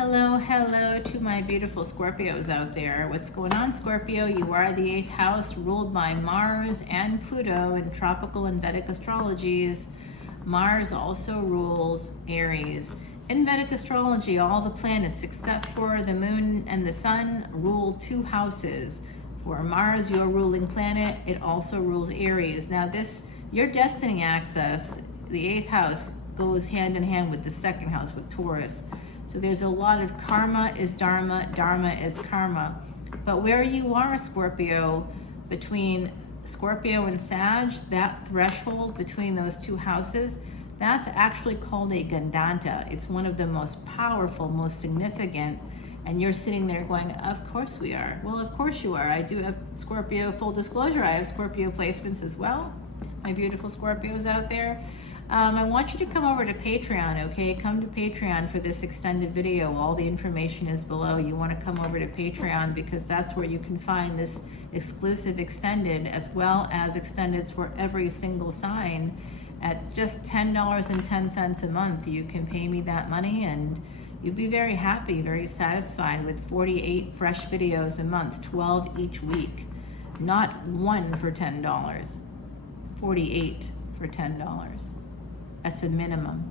Hello to my beautiful Scorpios out there. What's going on, Scorpio? You are the 8th house, ruled by Mars and Pluto in tropical and Vedic astrologies. Mars also rules Aries. In Vedic astrology, all the planets except for the moon and the sun rule 2 houses. For Mars, your ruling planet, it also rules Aries. Now your destiny axis, the 8th house, goes hand in hand with the 2nd house, with Taurus. So there's a lot of karma is dharma, dharma is karma. But where you are, Scorpio, between Scorpio and Sag, that threshold between those 2 houses, that's actually called a Gandanta. It's one of the most powerful, most significant. And you're sitting there going, of course we are. Well, of course you are. I do have Scorpio, full disclosure, I have Scorpio placements as well. My beautiful Scorpios out there. I want you to come over to Patreon, okay? Come to Patreon for this extended video. All the information is below. You want to come over to Patreon because that's where you can find this exclusive extended, as well as extendeds for every single sign at just $10.10 a month. You can pay me that money and you'll be very happy, very satisfied with 48 fresh videos a month, 12 each week. Not one for $10, 48 for $10. That's a minimum.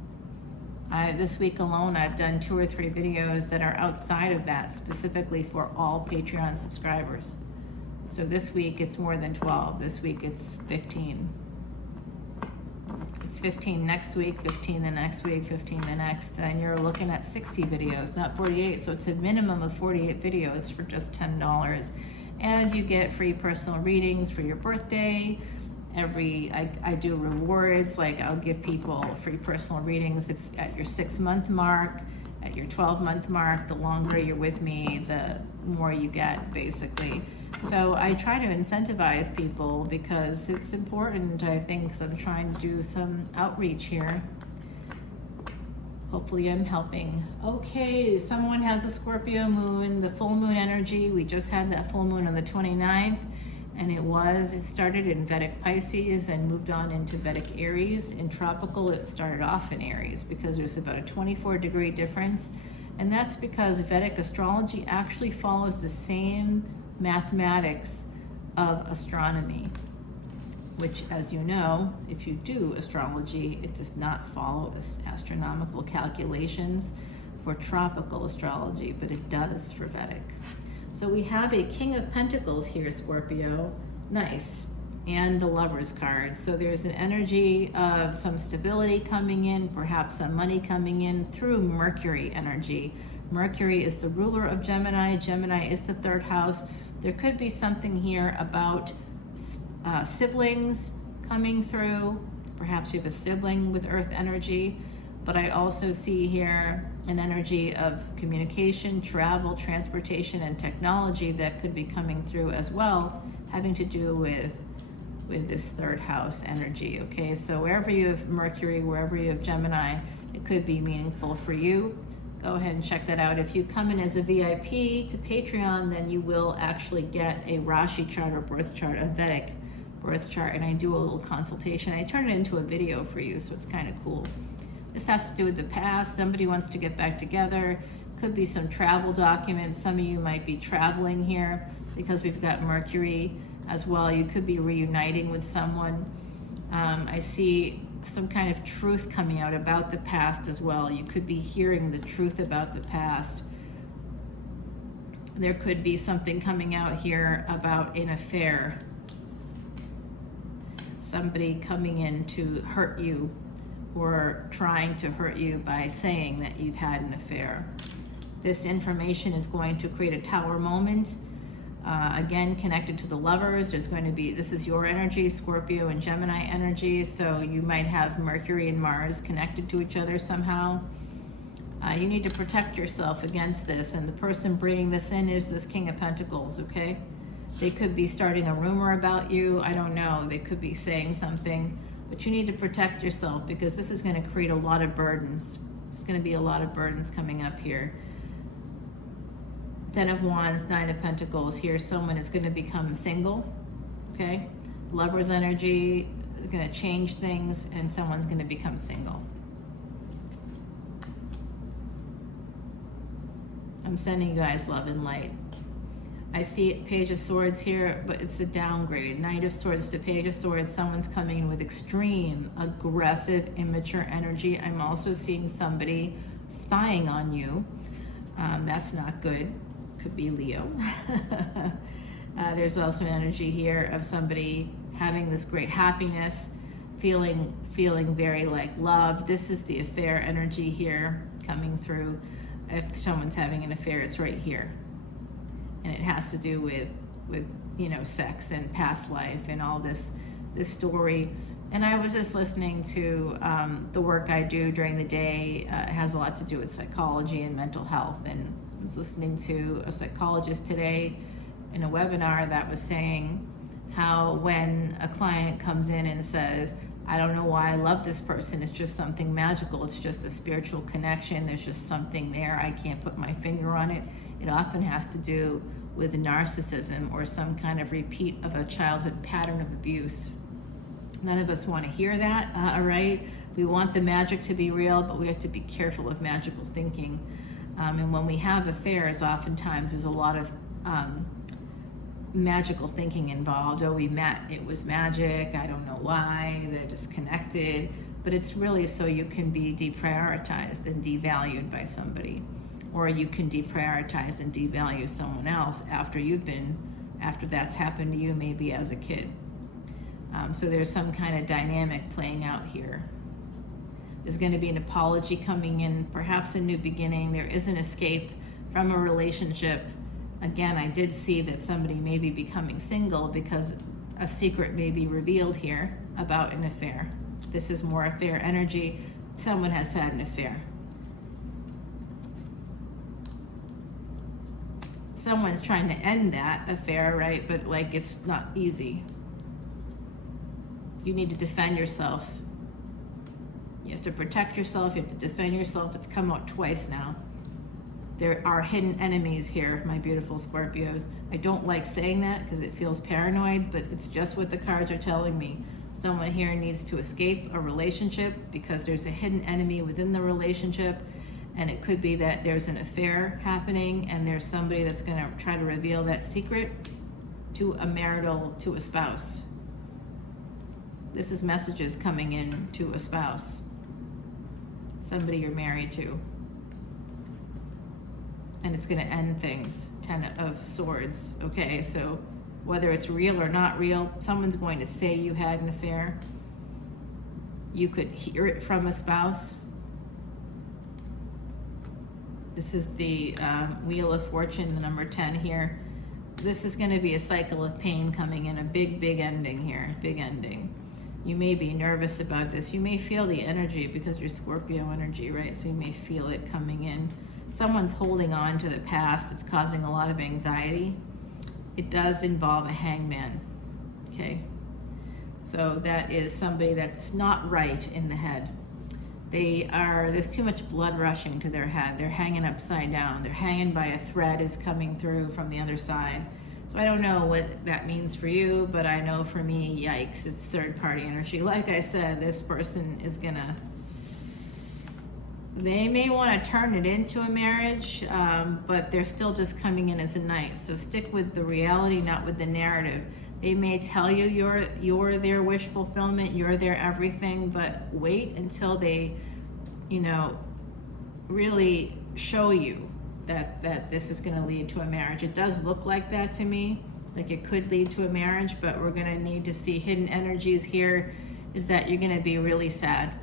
This week alone, I've done 2 or 3 videos that are outside of that, specifically for all Patreon subscribers. So this week, it's more than 12. This week, it's 15. It's 15 next week, 15 the next week, 15 the next, and you're looking at 60 videos, not 48. So it's a minimum of 48 videos for just $10. And you get free personal readings for your birthday. I do rewards, like I'll give people free personal readings if at your 6-month mark, at your 12-month mark. The longer you're with me, the more you get, basically. So I try to incentivize people because it's important. I think I'm trying to do some outreach here. Hopefully I'm helping. Okay, someone has a Scorpio moon, the full moon energy. We just had that full moon on the 29th. And it started in Vedic Pisces and moved on into Vedic Aries. In tropical, it started off in Aries because there's about a 24-degree difference. And that's because Vedic astrology actually follows the same mathematics of astronomy, which, as you know, if you do astrology, it does not follow astronomical calculations for tropical astrology, but it does for Vedic. So we have a King of Pentacles here, Scorpio. Nice. And the Lover's card. So there's an energy of some stability coming in, perhaps some money coming in through Mercury energy. Mercury is the ruler of Gemini. Gemini is the 3rd house. There could be something here about siblings coming through. Perhaps you have a sibling with Earth energy. But I also see here an energy of communication, travel, transportation, and technology that could be coming through as well, having to do with this 3rd house energy, okay? So wherever you have Mercury, wherever you have Gemini, it could be meaningful for you. Go ahead and check that out. If you come in as a VIP to Patreon, then you will actually get a Rashi chart or birth chart, a Vedic birth chart, and I do a little consultation. I turn it into a video for you, so it's kind of cool. This has to do with the past. Somebody wants to get back together. Could be some travel documents. Some of you might be traveling here because we've got Mercury as well. You could be reuniting with someone. I see some kind of truth coming out about the past as well. You could be hearing the truth about the past. There could be something coming out here about an affair. Somebody coming in to hurt you, or trying to hurt you by saying that you've had an affair. This information is going to create a tower moment. Again, connected to the lovers, this is your energy, Scorpio and Gemini energy, so you might have Mercury and Mars connected to each other somehow. You need to protect yourself against this, and the person bringing this in is this King of Pentacles, okay? They could be starting a rumor about you, I don't know, they could be saying something. But you need to protect yourself because this is going to create a lot of burdens. There's going to be a lot of burdens coming up here. 10 of Wands, 9 of Pentacles. Here someone is going to become single, okay? Lover's energy is going to change things and someone's going to become single. I'm sending you guys love and light. I see Page of Swords here, but it's a downgrade. Knight of Swords to Page of Swords. Someone's coming in with extreme, aggressive, immature energy. I'm also seeing somebody spying on you. That's not good. Could be Leo. There's also an energy here of somebody having this great happiness, feeling very like loved. This is the affair energy here coming through. If someone's having an affair, it's right here. And it has to do with sex and past life and all this story. And I was just listening to the work I do during the day. It has a lot to do with psychology and mental health. And I was listening to a psychologist today in a webinar that was saying how when a client comes in and says, I don't know why I love this person, it's just something magical, it's just a spiritual connection, there's just something there, I can't put my finger on it. It often has to do with narcissism or some kind of repeat of a childhood pattern of abuse. None of us want to hear that, all right? We want the magic to be real, but we have to be careful of magical thinking. And when we have affairs, oftentimes there's a lot of magical thinking involved. Oh, we met, it was magic, I don't know why, they're just connected. But it's really so you can be deprioritized and devalued by somebody. Or you can deprioritize and devalue someone else after that's happened to you, maybe as a kid. So there's some kind of dynamic playing out here. There's going to be an apology coming in, perhaps a new beginning. There is an escape from a relationship. Again, I did see that somebody may be becoming single because a secret may be revealed here about an affair. This is more affair energy. Someone has had an affair. Someone's trying to end that affair, right? But like, it's not easy. You need to defend yourself. You have to protect yourself. You have to defend yourself. It's come out twice now. There are hidden enemies here, my beautiful Scorpios. I don't like saying that because it feels paranoid, but it's just what the cards are telling me. Someone here needs to escape a relationship because there's a hidden enemy within the relationship. And it could be that there's an affair happening and there's somebody that's going to try to reveal that secret to a spouse. This is messages coming in to a spouse. Somebody you're married to. And it's going to end things. 10 of Swords. Okay, so whether it's real or not real, someone's going to say you had an affair. You could hear it from a spouse. This is the Wheel of Fortune, the number 10 here. This is going to be a cycle of pain coming in, a big, big ending here, big ending. You may be nervous about this. You may feel the energy because you're Scorpio energy, right? So you may feel it coming in. Someone's holding on to the past. It's causing a lot of anxiety. It does involve a hangman, okay? So that is somebody that's not right in the head. There's too much blood rushing to their head. They're hanging upside down. They're hanging by a thread is coming through from the other side. So I don't know what that means for you, but I know for me, yikes, it's third-party energy. Like I said, this person is they may want to turn it into a marriage, but they're still just coming in as a knight. So stick with the reality, not with the narrative. They may tell you you're their wish fulfillment, you're their everything, but wait until they, really show you that this is going to lead to a marriage. It does look like that to me, like it could lead to a marriage, but we're going to need to see hidden energies here is that you're going to be really sad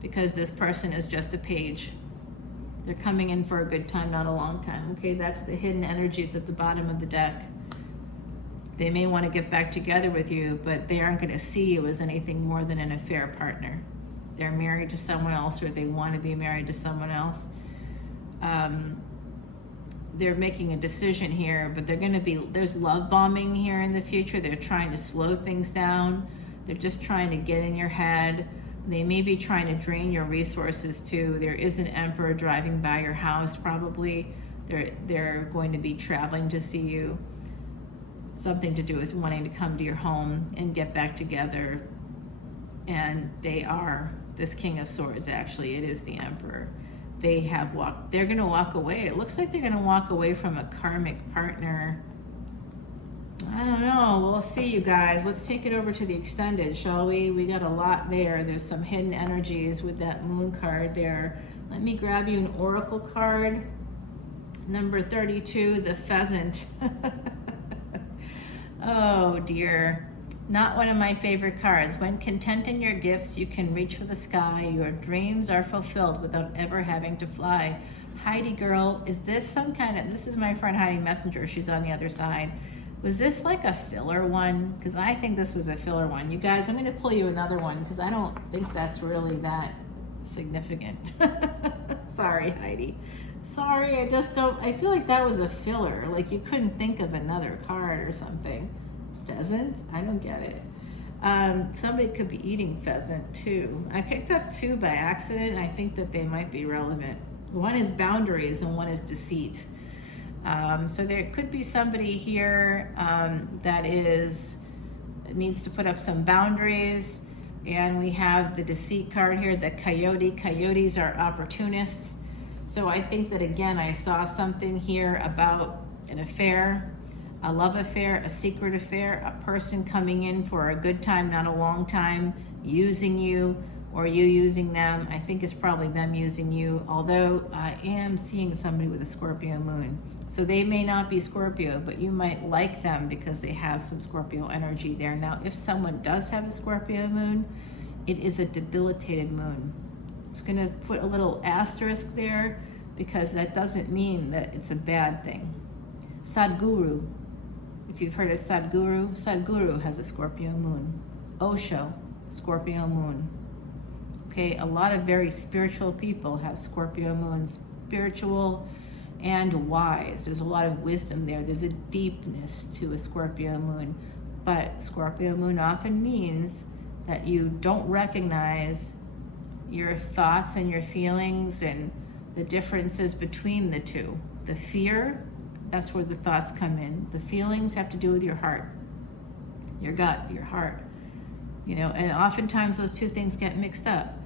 because this person is just a page. They're coming in for a good time, not a long time. Okay, that's the hidden energies at the bottom of the deck. They may want to get back together with you, but they aren't going to see you as anything more than an affair partner. They're married to someone else or they want to be married to someone else. They're making a decision here, but there's love bombing here in the future. They're trying to slow things down. They're just trying to get in your head. They may be trying to drain your resources too. There is an emperor driving by your house probably. They're going to be traveling to see you. Something to do with wanting to come to your home and get back together. And they are this King of Swords, actually. It is the Emperor. they're going to walk away. It looks like they're going to walk away from a karmic partner. I don't know. We'll see, you guys. Let's take it over to the extended, shall we? We got a lot there. There's some hidden energies with that moon card there. Let me grab you an oracle card. Number 32, the pheasant. Oh dear. Not one of my favorite cards. When content in your gifts, you can reach for the sky. Your dreams are fulfilled without ever having to fly. Heidi girl, is this some kind of, this is my friend Heidi Messenger. She's on the other side. Was this like a filler one? Because I think this was a filler one. You guys, I'm going to pull you another one because I don't think that's really that significant. Sorry, Heidi. Sorry, I just don't, I feel like that was a filler. Like you couldn't think of another card or something. Pheasant? I don't get it. Somebody could be eating pheasant too. I picked up two by accident. I think that they might be relevant. One is boundaries and one is deceit. So there could be somebody here that needs to put up some boundaries. And we have the deceit card here, the coyote. Coyotes are opportunists. So I think that, again, I saw something here about an affair, a love affair, a secret affair, a person coming in for a good time, not a long time, using you or you using them. I think it's probably them using you, although I am seeing somebody with a Scorpio moon. So they may not be Scorpio, but you might like them because they have some Scorpio energy there. Now, if someone does have a Scorpio moon, it is a debilitated moon. I'm just gonna put a little asterisk there because that doesn't mean that it's a bad thing. Sadhguru, if you've heard of Sadhguru, Sadhguru has a Scorpio moon. Osho, Scorpio moon. Okay, a lot of very spiritual people have Scorpio moons, spiritual and wise. There's a lot of wisdom there. There's a deepness to a Scorpio moon. But Scorpio moon often means that you don't recognize your thoughts and your feelings and the differences between the two. The fear, that's where the thoughts come in. The feelings have to do with your heart, your gut, your heart. You know, and oftentimes those two things get mixed up.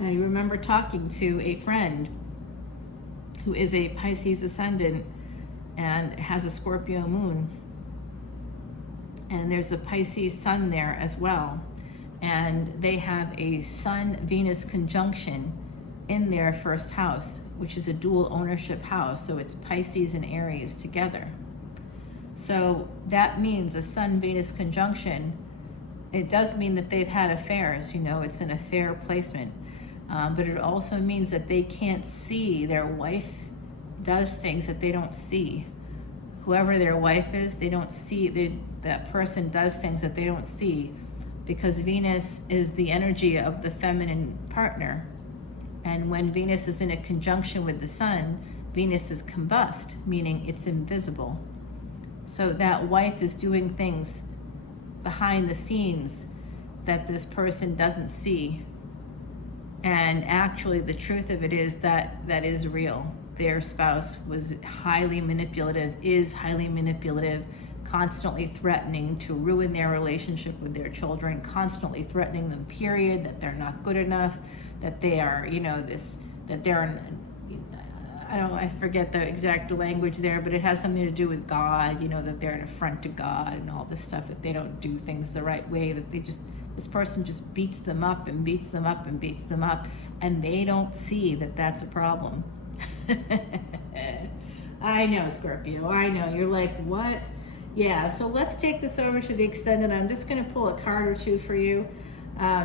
I remember talking to a friend who is a Pisces ascendant and has a Scorpio moon. And there's a Pisces sun there as well. And they have a Sun-Venus conjunction in their first house, which is a dual ownership house. So it's Pisces and Aries together. So that means a Sun-Venus conjunction. It does mean that they've had affairs, you know, it's an affair placement. But it also means that they can't see, their wife does things that they don't see. Whoever their wife is, they don't see, that person does things that they don't see, because Venus is the energy of the feminine partner. And when Venus is in a conjunction with the sun, Venus is combust, meaning it's invisible. So that wife is doing things behind the scenes that this person doesn't see. And actually the truth of it is that that is real. Their spouse was highly manipulative, is highly manipulative, constantly threatening to ruin their relationship with their children, constantly threatening them, period, that they're not good enough, that they are, you know, that they're, I forget the exact language there, but it has something to do with God, you know, that they're an affront to God and all this stuff, that they don't do things the right way, that they just, this person just beats them up and beats them up and beats them up, and they don't see that that's a problem. I know, Scorpio, I know. You're like, what? Yeah, so let's take this over to the extended. I'm just going to pull a card or two for you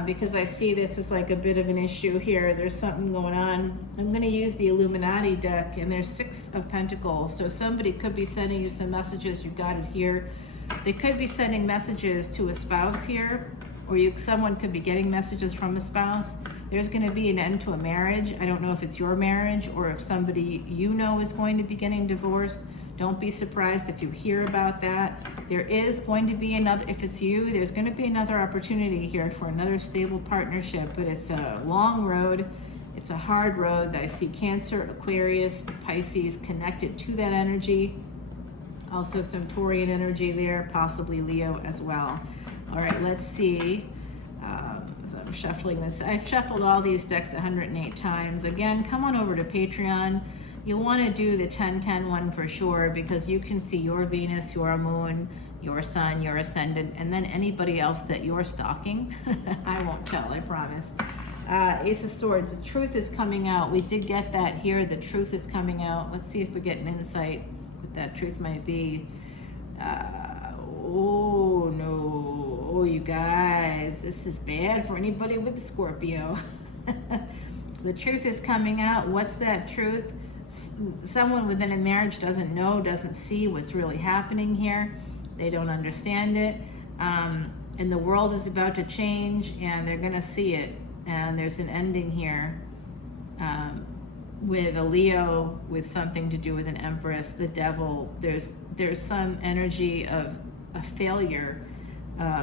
because I see this as like a bit of an issue here. There's something going on. I'm going to use the Illuminati deck, and there's 6 of Pentacles. So somebody could be sending you some messages. You got it here. They could be sending messages to a spouse here, or someone could be getting messages from a spouse. There's going to be an end to a marriage. I don't know if it's your marriage or if somebody you know is going to be getting divorced. Don't be surprised if you hear about that. There is going to be another, if it's you, there's going to be another opportunity here for another stable partnership, but it's a long road. It's a hard road. I see Cancer, Aquarius, Pisces connected to that energy. Also some Taurian energy there, possibly Leo as well. All right, let's see. So I'm shuffling this. I've shuffled all these decks 108 times. Again, come on over to Patreon. You'll want to do the 10-10 one for sure, because you can see your Venus, your moon, your sun, your ascendant, and then anybody else that you're stalking. I won't tell, I promise. Ace of Swords, the truth is coming out. We did get that here. The truth is coming out. Let's see if we get an insight what that truth might be. Oh no, oh you guys, this is bad for anybody with Scorpio. The truth is coming out. What's that truth? Someone within a marriage doesn't know, doesn't see what's really happening here. They don't understand it. And the world is about to change, and they're gonna see it. And there's an ending here with a Leo, with something to do with an Empress, the Devil. There's some energy of a failure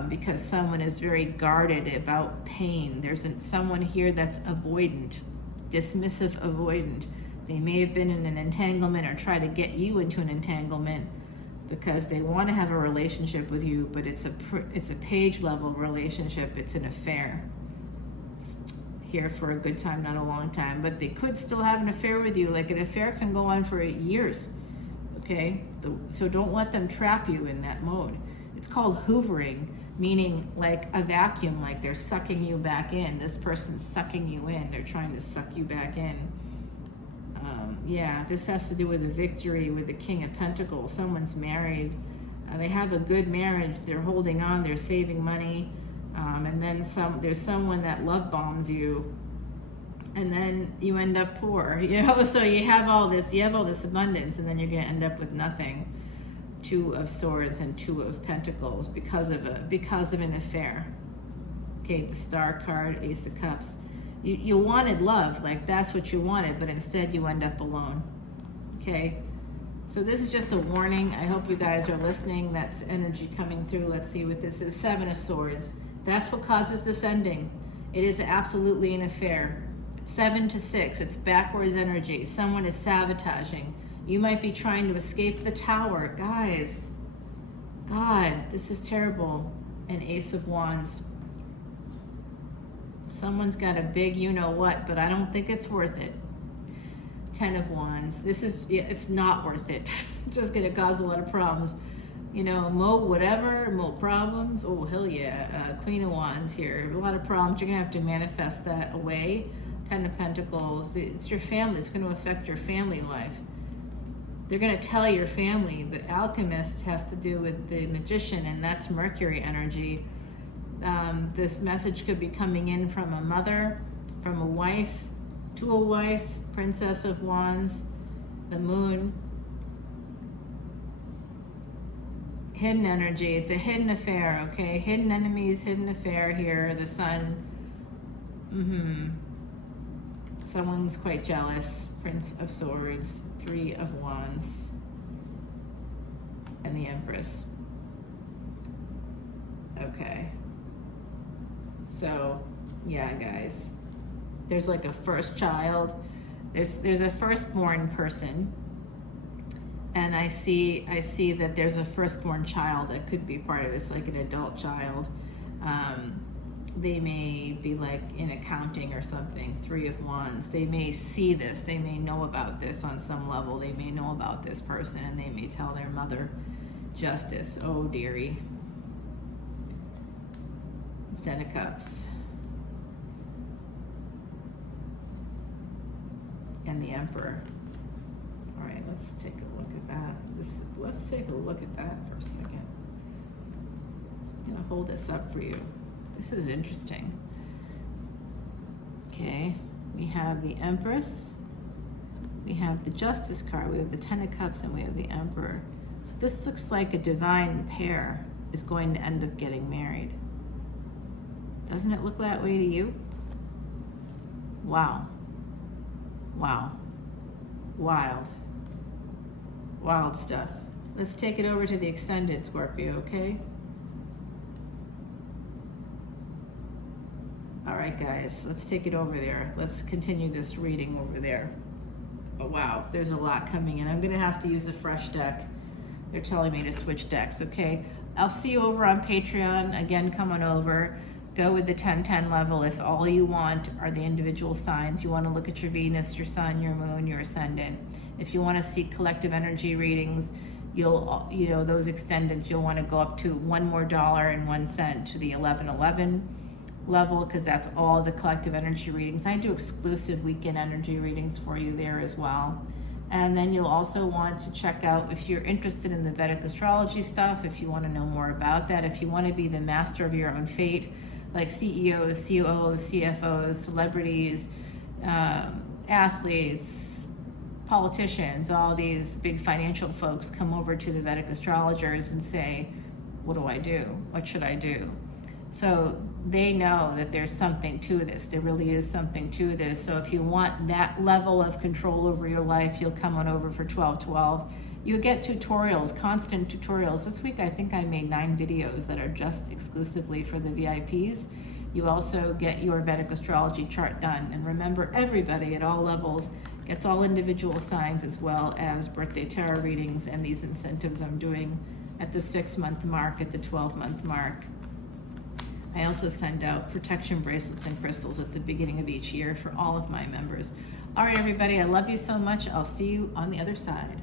because someone is very guarded about pain. There's someone here that's avoidant, dismissive, avoidant. They may have been in an entanglement or try to get you into an entanglement because they want to have a relationship with you, but it's a page level relationship. It's an affair. Here for a good time, not a long time, but they could still have an affair with you. Like, an affair can go on for 8 years. Okay, so don't let them trap you in that mode. It's called hoovering, meaning like a vacuum, like they're sucking you back in. This person's sucking you in. They're trying to suck you back in. Yeah, this has to do with a victory with the King of Pentacles. Someone's married. They have a good marriage. They're holding on. They're saving money. And then there's someone that love bombs you. And then you end up poor, you know. So you have all this abundance, and then you're going to end up with nothing. 2 of Swords and 2 of Pentacles because of an affair. Okay, the Star card, Ace of Cups. You wanted love, like that's what you wanted, but instead you end up alone. Okay, so this is just a warning. I hope you guys are listening. That's energy coming through. Let's see what this is. 7 of Swords. That's what causes this ending. It is absolutely an affair. 7 to 6, it's backwards energy. Someone is sabotaging. You might be trying to escape the tower. Guys, God, this is terrible. An Ace of Wands. Someone's got a big you-know-what, but I don't think it's worth it. 10 of Wands. It's not worth it. It's just going to cause a lot of problems. You know, more problems. Oh, hell yeah. Queen of Wands here. A lot of problems. You're going to have to manifest that away. 10 of Pentacles. It's your family. It's going to affect your family life. They're going to tell your family. The Alchemist has to do with the Magician, and that's Mercury energy. This message could be coming in from a mother, from a wife, to a wife. Princess of Wands, the Moon. Hidden energy. It's a hidden affair, okay? Hidden enemies, hidden affair here. The Sun. Someone's quite jealous. Prince of Swords, 3 of Wands, and the Empress. Okay. So, yeah, guys. There's like a first child. There's a firstborn person. And I see that there's a firstborn child that could be part of this, like an adult child. They may be like in accounting or something. 3 of Wands. They may see this. They may know about this on some level. They may know about this person, and they may tell their mother. Justice. Oh, dearie. 10 of Cups. And the Emperor. All right, let's take a look at that. Let's take a look at that for a second. I'm gonna hold this up for you. This is interesting. Okay, we have the Empress, we have the Justice card, we have the 10 of Cups, and we have the Emperor. So this looks like a divine pair is going to end up getting married. Doesn't it look that way to you? Wow. Wow. Wild. Wild stuff. Let's take it over to the extended, Scorpio, okay? All right, guys, let's take it over there. Let's continue this reading over there. Oh, wow, there's a lot coming in. I'm gonna have to use a fresh deck. They're telling me to switch decks, okay? I'll see you over on Patreon. Again, come on over. go with the 10-10 level. If all you want are the individual signs, you want to look at your Venus, your Sun, your Moon, your Ascendant. If you want to see collective energy readings, those extendeds, you'll want to go up to $1.01 to the 1111 level, because that's all the collective energy readings. I do exclusive weekend energy readings for you there as well. And then you'll also want to check out, if you're interested in the Vedic astrology stuff, if you want to know more about that, if you want to be the master of your own fate, like CEOs, COOs, CFOs, celebrities, athletes, politicians, all these big financial folks come over to the Vedic astrologers and say, what do I do? What should I do? So they know that there's something to this. There really is something to this. So if you want that level of control over your life, you'll come on over for 1212. You get tutorials, constant tutorials. This week I think I made 9 videos that are just exclusively for the VIPs. You also get your Vedic astrology chart done. And remember, everybody at all levels gets all individual signs, as well as birthday tarot readings and these incentives I'm doing at the 6-month mark, at the 12-month mark. I also send out protection bracelets and crystals at the beginning of each year for all of my members. All right, everybody, I love you so much. I'll see you on the other side.